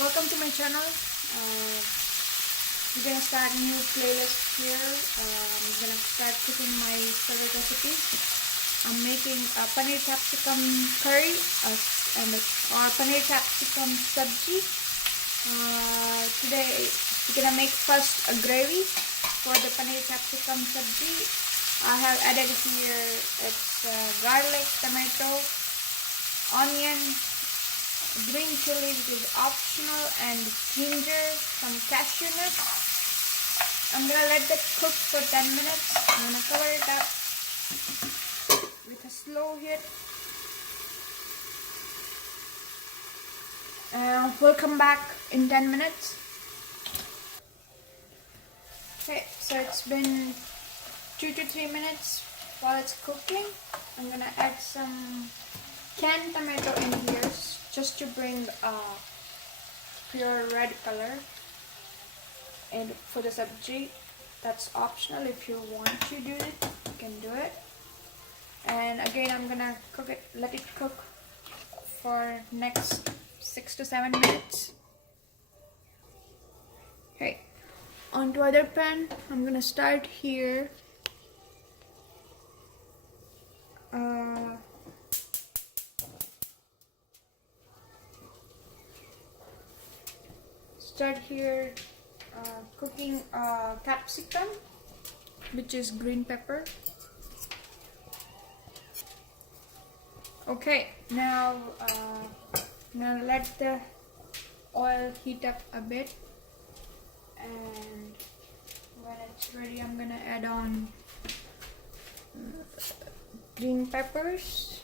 Welcome to my channel. We're gonna start a new playlist here. I'm gonna start cooking my favorite recipes. I'm making a paneer capsicum curry or paneer capsicum sabji. Today we're gonna make first a gravy for the paneer capsicum sabji. I have added here garlic, tomato, onion, green chili, which is optional, and ginger, some cashew nuts. I'm gonna let that cook for 10 minutes. I'm gonna cover it up with a slow heat. We'll come back in 10 minutes. Okay, so it's been 2 to 3 minutes while it's cooking. I'm gonna add some canned tomato in here just to bring a pure red color. And for the sabji, that's optional. If you want to do it, you can do it. And again, I'm gonna let it cook for next 6 to 7 minutes. Okay, onto other pan. I'm gonna start here. Cooking capsicum, which is green pepper. Okay, now I'm gonna let the oil heat up a bit, and when it's ready, I'm gonna add on green peppers.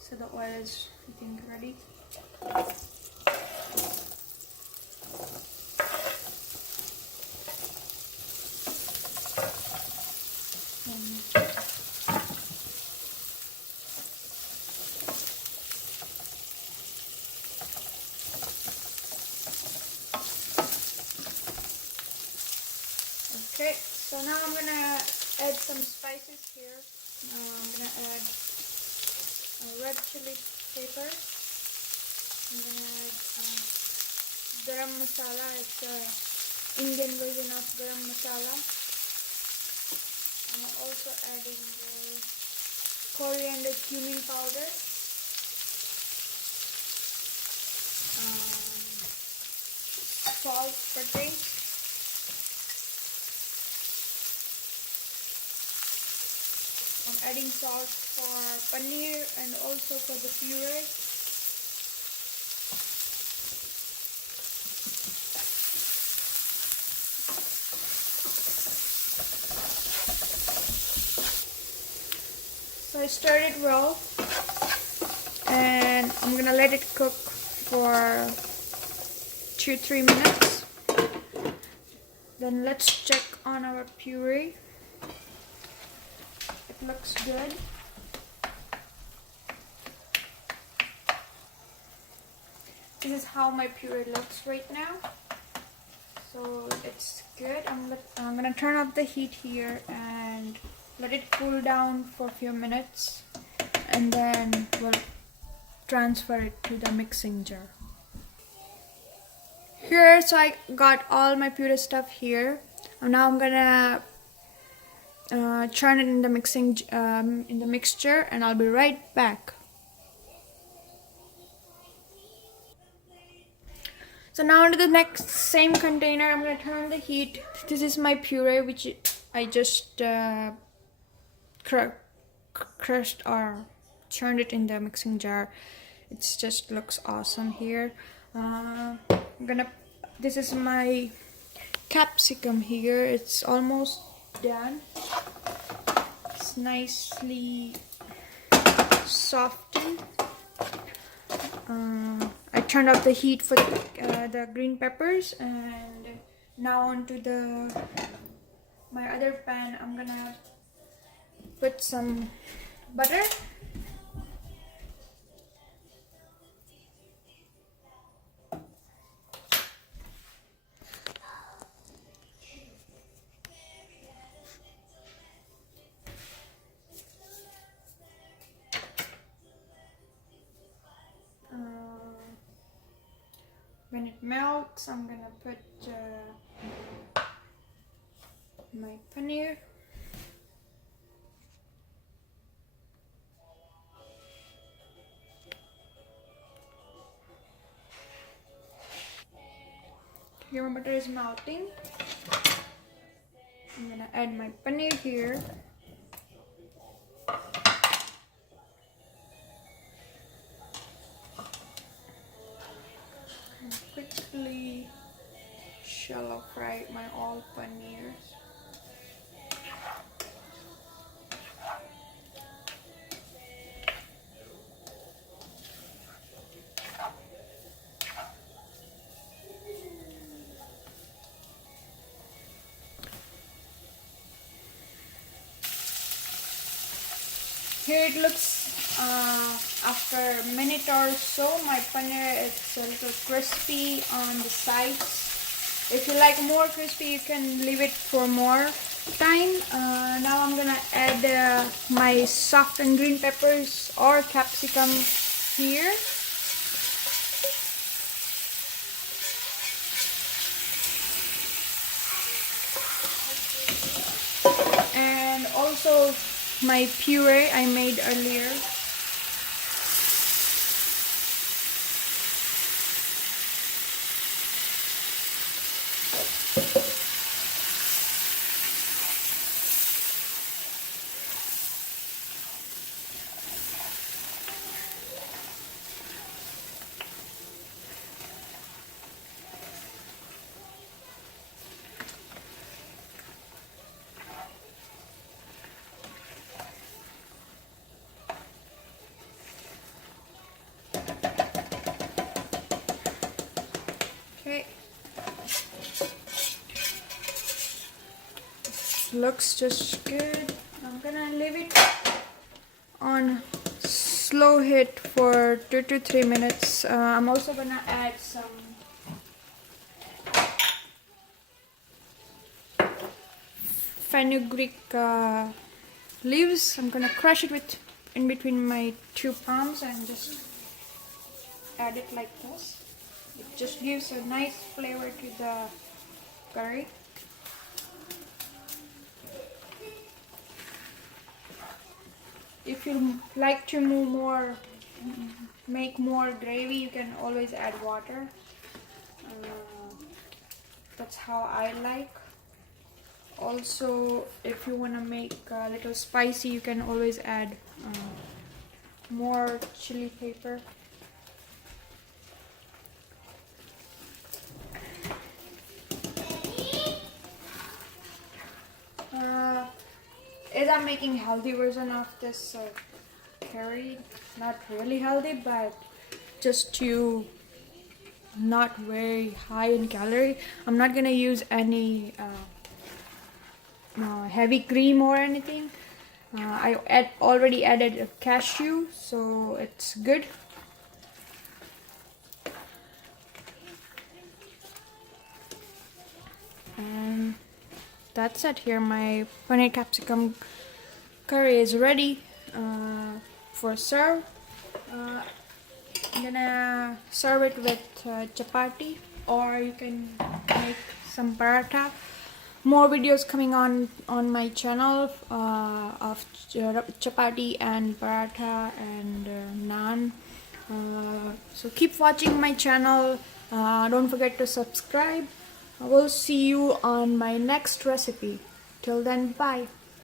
So the oil is, I think, ready. Okay, so now I'm gonna add some spices here. I'm gonna add red chili pepper. I'm gonna add garam masala. It's a Indian version of garam masala. I'm also adding the coriander cumin powder, salt for taste. I'm adding salt for paneer and also for the puree. So I stirred it well, and I'm gonna let it cook for 2-3 minutes. Then let's check on our puree. It looks good. This is how my puree looks right now. So it's good. I'm gonna turn off the heat here and let it cool down for a few minutes, and then we'll transfer it to the mixing jar. Here, so I got all my puree stuff here. And now I'm gonna churn it in the mixture, and I'll be right back. So now into the next same container, I'm gonna turn on the heat. This is my puree, which I just crushed or churned it in the mixing jar. It just looks awesome here. This is my capsicum here. It's almost done. It's nicely softened. I turned up the heat for the green peppers, and now onto my other pan, I'm gonna put some butter. it melts, I'm gonna put my paneer. Here my butter is melting. I'm gonna add my paneer here. And quickly shallow fry my all paneers. Here it looks after a minute or so, my paneer is a little crispy on the sides. If you like more crispy, you can leave it for more time. Now I'm gonna add my soft and green peppers or capsicum here. And also my puree I made earlier. Okay. Looks just good. I'm gonna leave it on slow heat for 2 to 3 minutes. I'm also gonna add some fenugreek leaves. I'm gonna crush it with in between my two palms and just add it like this. It just gives a nice flavor to the curry. If you like to make more gravy, you can always add water. That's how I like. Also, if you want to make a little spicy, you can always add more chili pepper. As I'm making healthy version of this curry, not really healthy, but just to not very high in calorie. I'm not gonna use any heavy cream or anything. I already added a cashew, so it's good. And that's it. Here my paneer capsicum curry is ready for serve. I'm gonna serve it with chapati, or you can make some paratha. More videos coming on my channel of chapati and paratha and naan. So keep watching my channel. Don't forget to subscribe. I will see you on my next recipe. Till then, bye.